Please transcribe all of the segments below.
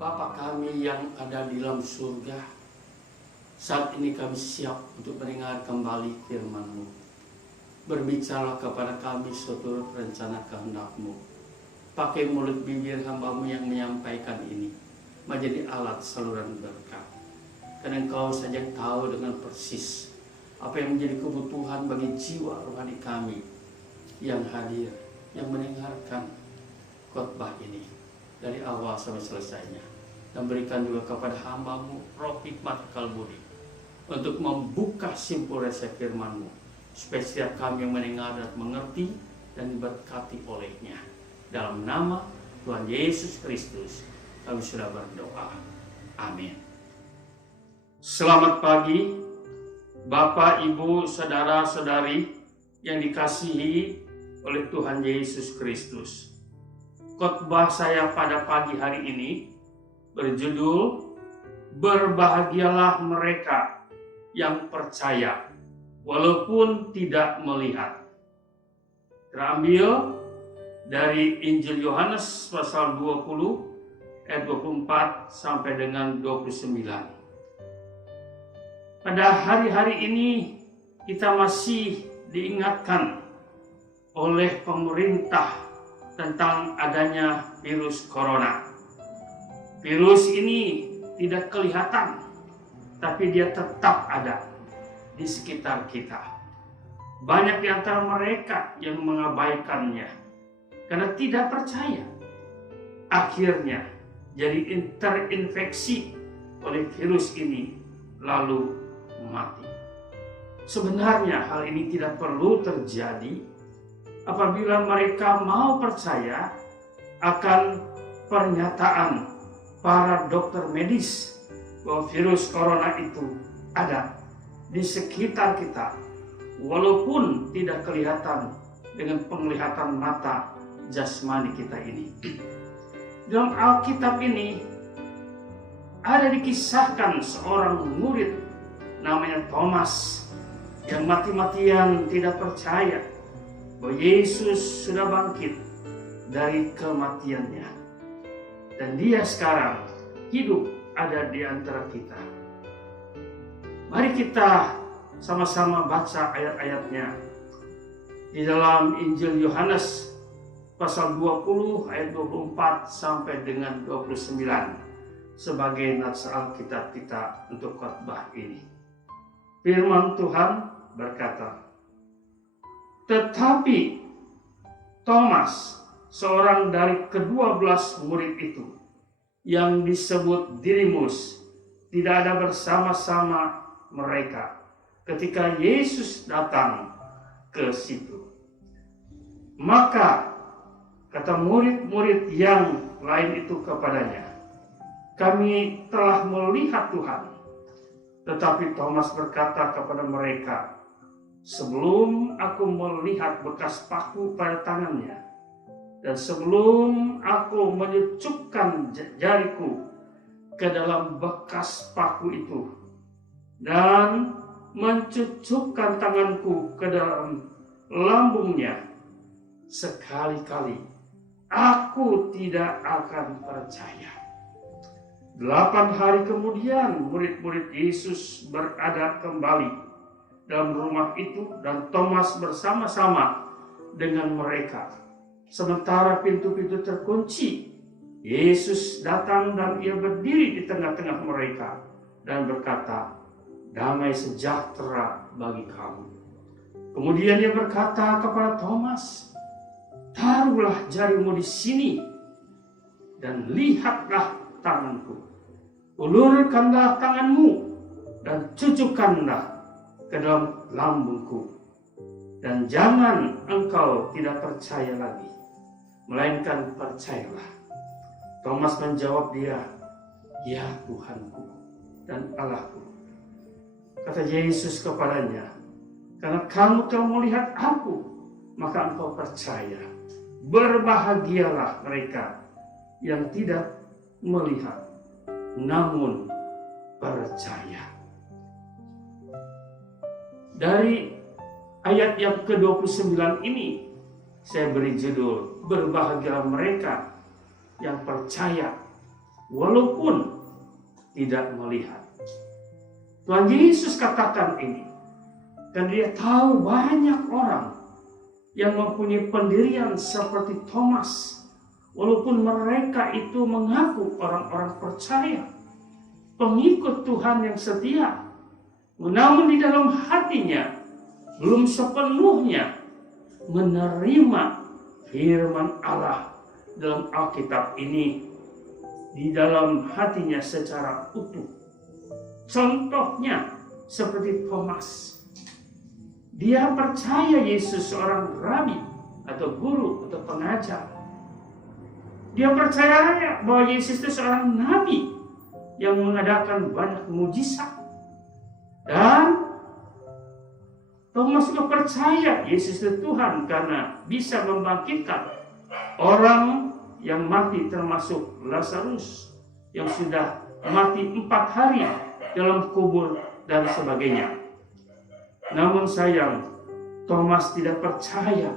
Bapa kami yang ada di dalam surga, saat ini kami siap untuk mendengar kembali firman-Mu. Berbicara kepada kami seturut rencana kehendak-Mu. Pakai mulut bibir hamba-Mu yang menyampaikan ini menjadi alat saluran berkat. Karena Engkau saja tahu dengan persis apa yang menjadi kebutuhan bagi jiwa rohani kami yang hadir, yang mendengarkan khotbah ini dari awal sampai selesainya. Dan berikan juga kepada hamba-Mu roh hikmat akal budi untuk membuka simpul resep firman-Mu, supaya setiap kami yang mendengar dan mengerti dan diberkati olehnya. Dalam nama Tuhan Yesus Kristus kami sudah berdoa. Amin. Selamat pagi Bapak, Ibu, Saudara-saudari yang dikasihi oleh Tuhan Yesus Kristus. Khotbah saya pada pagi hari ini berjudul "Berbahagialah mereka yang percaya walaupun tidak melihat". Terambil dari Injil Yohanes pasal 20 ayat 24 sampai dengan 29. Pada hari-hari ini kita masih diingatkan oleh pemerintah tentang adanya virus corona. Virus ini tidak kelihatan, tapi dia tetap ada di sekitar kita. Banyak di antara mereka yang mengabaikannya karena tidak percaya. Akhirnya jadi terinfeksi oleh virus ini lalu mati. Sebenarnya hal ini tidak perlu terjadi apabila mereka mau percaya akan pernyataan para dokter medis bahwa virus corona itu ada di sekitar kita walaupun tidak kelihatan dengan penglihatan mata jasmani kita ini. Dalam Alkitab ini ada dikisahkan seorang murid namanya Thomas yang mati-matian tidak percaya bahwa Yesus sudah bangkit dari kematiannya. Dan dia sekarang hidup ada di antara kita. Mari kita sama-sama baca ayat-ayatnya di dalam Injil Yohanes pasal 20 ayat 24 sampai dengan 29 sebagai nats Alkitab kita untuk khotbah ini. Firman Tuhan berkata, "Tetapi Thomas, seorang dari ke-12 murid itu, yang disebut Didimus, tidak ada bersama-sama mereka ketika Yesus datang ke situ. Maka kata murid-murid yang lain itu kepadanya, 'Kami telah melihat Tuhan.' Tetapi Thomas berkata kepada mereka, 'Sebelum aku melihat bekas paku pada tangannya, dan sebelum aku menyucupkan jariku ke dalam bekas paku itu, dan mencucukkan tanganku ke dalam lambungnya, sekali-kali aku tidak akan percaya.' 8 hari kemudian murid-murid Yesus berada kembali dalam rumah itu, dan Thomas bersama-sama dengan mereka. Sementara pintu-pintu terkunci, Yesus datang dan ia berdiri di tengah-tengah mereka dan berkata, 'Damai sejahtera bagi kamu.' Kemudian dia berkata kepada Thomas, 'Taruhlah jarimu di sini dan lihatlah tanganku. Ulurkanlah tanganmu dan cucukkanlah ke dalam lambungku. Dan jangan engkau tidak percaya lagi, melainkan percayalah.' Thomas menjawab dia, 'Ya Tuhanku dan Allahku.' Kata Yesus kepadanya, 'Karena kamu telah melihat aku, maka engkau percaya. Berbahagialah mereka yang tidak melihat, namun percaya.'" Dari ayat yang ke-29 ini saya beri judul, "Berbahagialah mereka yang percaya walaupun tidak melihat. Tuhan Yesus katakan ini, dan dia tahu banyak orang yang mempunyai pendirian seperti Thomas, walaupun mereka itu mengaku orang-orang percaya, pengikut Tuhan yang setia, namun di dalam hatinya belum sepenuhnya menerima firman Allah dalam Alkitab ini di dalam hatinya secara utuh. Contohnya seperti Thomas. Dia percaya Yesus seorang rabi atau guru atau pengajar. Dia percaya bahwa Yesus itu seorang nabi yang mengadakan banyak mujizat. Dan Thomas juga percaya Yesus itu Tuhan karena bisa membangkitkan orang yang mati, termasuk Lazarus yang sudah mati 4 hari dalam kubur dan sebagainya. Namun sayang, Thomas tidak percaya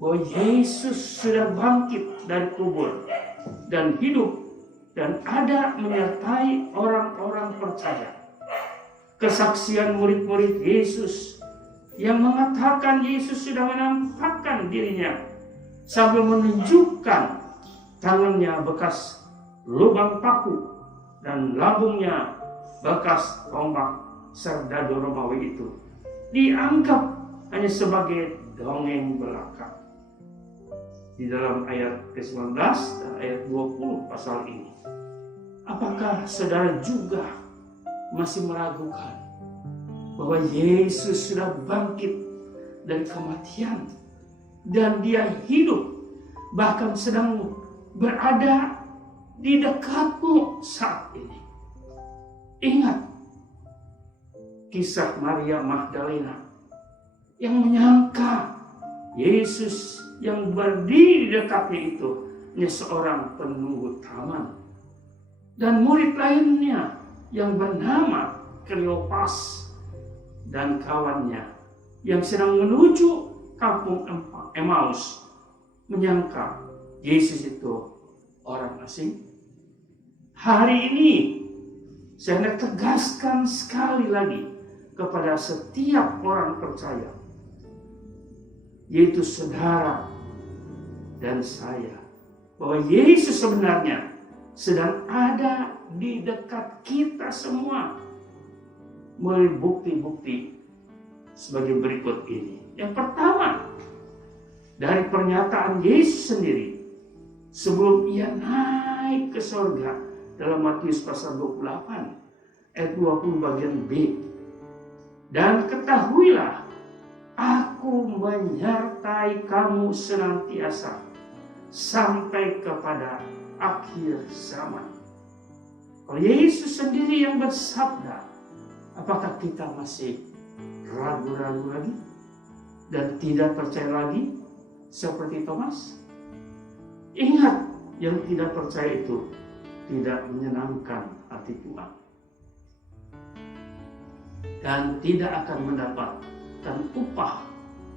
bahwa Yesus sudah bangkit dari kubur dan hidup dan ada menyertai orang-orang percaya. Kesaksian murid-murid Yesus yang mengatakan Yesus sudah menampakkan dirinya sambil menunjukkan tangannya bekas lubang paku dan lambungnya bekas tombak serdadu Romawi itu, dianggap hanya sebagai dongeng belaka. Di dalam ayat ke-19 dan ayat 20 pasal ini, apakah saudara juga masih meragukan bahwa Yesus sudah bangkit dari kematian dan dia hidup, bahkan sedang berada di dekatmu saat ini? Ingat kisah Maria Magdalena yang menyangka Yesus yang berdiri di dekatnya itu hanya seorang penunggu taman, dan murid lainnya yang bernama Kleopas dan kawannya yang sedang menuju kampung Emmaus menyangka Yesus itu orang asing. Hari ini saya hendak tegaskan sekali lagi kepada setiap orang percaya, yaitu saudara dan saya, bahwa Yesus sebenarnya sedang ada di dekat kita semua melalui bukti-bukti sebagai berikut ini. Yang pertama, dari pernyataan Yesus sendiri sebelum ia naik ke surga dalam Matius pasal 28 ayat 20 bagian B. Dan ketahuilah, aku menyertai kamu senantiasa sampai kepada akhir zaman. Kalau Yesus sendiri yang bersabda, apakah kita masih ragu-ragu lagi dan tidak percaya lagi seperti Thomas? Ingat, yang tidak percaya itu tidak menyenangkan hati Tuhan dan tidak akan mendapatkan upah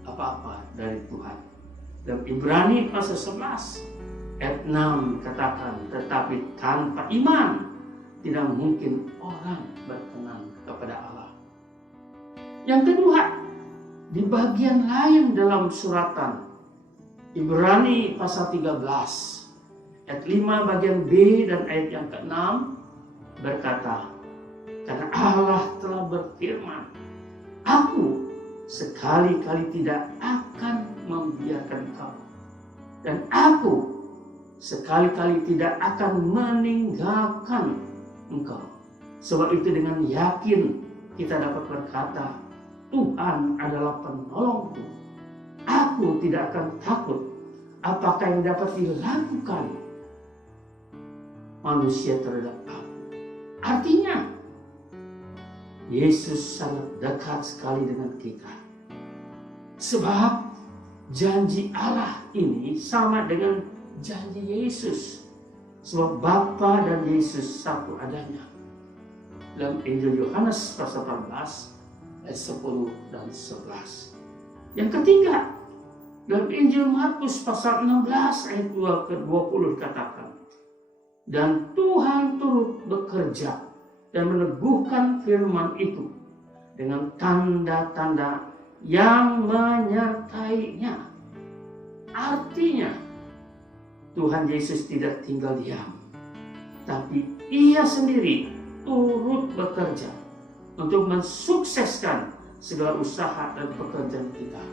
apa-apa dari Tuhan. Dan Ibrani pasal 11 ayat 6 katakan, tetapi tanpa iman tidak mungkin orang berkenan kepada Allah. Yang kedua, di bagian lain dalam suratan Ibrani pasal 13 ayat 5 bagian B dan ayat yang ke-6 berkata, karena Allah telah berfirman, aku sekali-kali tidak akan membiarkan kau, dan aku sekali-kali tidak akan meninggalkan engkau. Sebab itu dengan yakin kita dapat berkata, Tuhan adalah penolongku. Aku tidak akan takut apakah yang dapat dilakukan manusia terhadap aku. Artinya, Yesus sangat dekat sekali dengan kita. Sebab janji Allah ini sama dengan janji Yesus. Sebab Bapa dan Yesus satu adanya. Dalam Injil Yohanes pasal 14 ayat 10 dan 11. Yang ketiga, dalam Injil Markus pasal 16 ayat 2 ke 20 dikatakan, Dan Tuhan turut bekerja dan meneguhkan firman itu dengan tanda-tanda yang menyertainya. Artinya, Tuhan Yesus tidak tinggal diam, tapi Ia sendiri turut bekerja untuk mensukseskan segala usaha dan pekerjaan kita,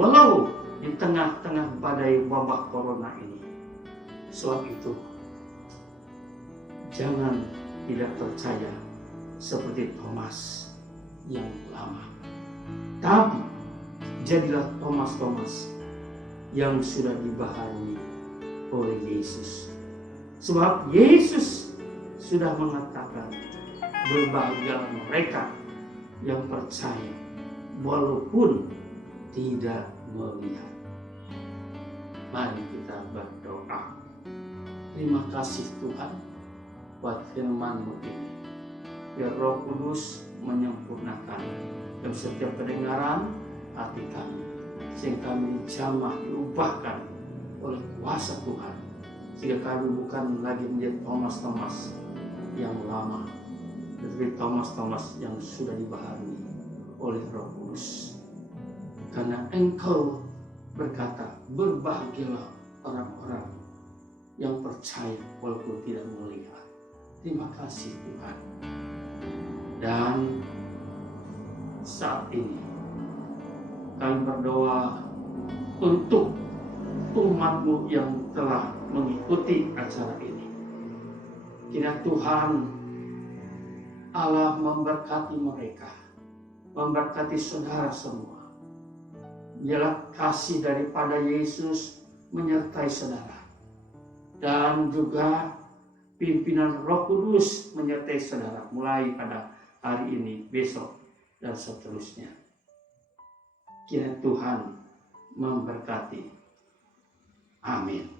walau di tengah-tengah badai wabah corona ini. Sebab itu, jangan tidak percaya seperti Thomas yang lama, tapi jadilah Thomas yang sudah dibaharui oleh Yesus. Sebab Yesus sudah mengatakan, berbahagia mereka yang percaya walaupun tidak melihat. Mari kita berdoa. Terima kasih Tuhan buat firman-Mu ini. Biar Roh Kudus menyempurnakan dalam setiap pendengaran hati kami, sehingga kami dijamah, diubahkan oleh kuasa Tuhan, sehingga kami bukan lagi menjadi Thomas yang lama, tetapi Thomas yang sudah dibaharui oleh Roh Kudus. Karena Engkau berkata, berbahagialah orang-orang yang percaya walaupun tidak melihat. Terima kasih Tuhan. Dan saat ini kami berdoa untuk umat-Mu yang telah mengikuti acara ini. Kiranya Tuhan Allah memberkati mereka, memberkati saudara semua. Biarlah kasih daripada Yesus menyertai saudara, dan juga pimpinan Roh Kudus menyertai saudara mulai pada hari ini, besok, dan seterusnya. Kiranya Tuhan memberkati. Amin.